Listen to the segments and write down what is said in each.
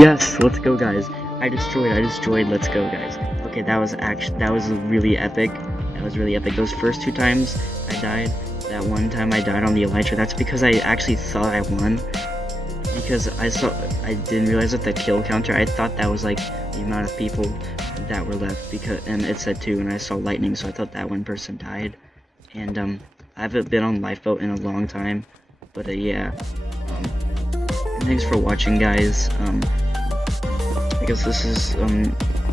Yes, let's go, guys. I destroyed, let's go, guys. Okay, that was really epic. That was really epic. Those first 2 times I died, that one time I died on the elytra, that's because I actually thought I won. Because I didn't realize that the kill counter, I thought that was like the amount of people that were left, and it said 2, and I saw lightning, so I thought that one person died. And I haven't been on lifeboat in a long time, but yeah. Thanks for watching, guys. I guess this is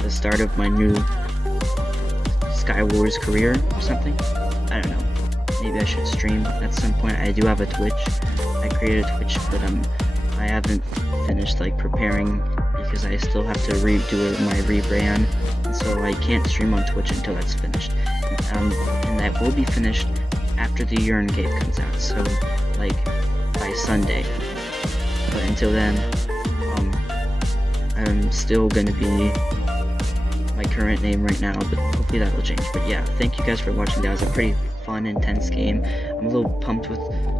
the start of my new Skywars career or something. I don't know. Maybe I should stream at some point. I do have a Twitch. I created a Twitch, but I haven't finished like preparing because I still have to redo my rebrand, so I can't stream on Twitch until that's finished. And that will be finished after the Urine Cave comes out, so like by Sunday. But until then, I'm still gonna be my current name right now, but hopefully that will change. But yeah, thank you guys for watching. That was a pretty fun, intense game. I'm a little pumped with,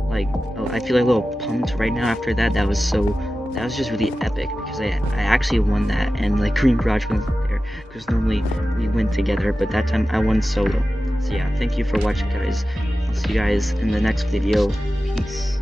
like, I feel like a little pumped right now after that. That was just really epic because I actually won that, and like Green Garage wasn't there because normally we win together, but that time I won solo. So yeah, thank you for watching, guys. I'll see you guys in the next video. Peace.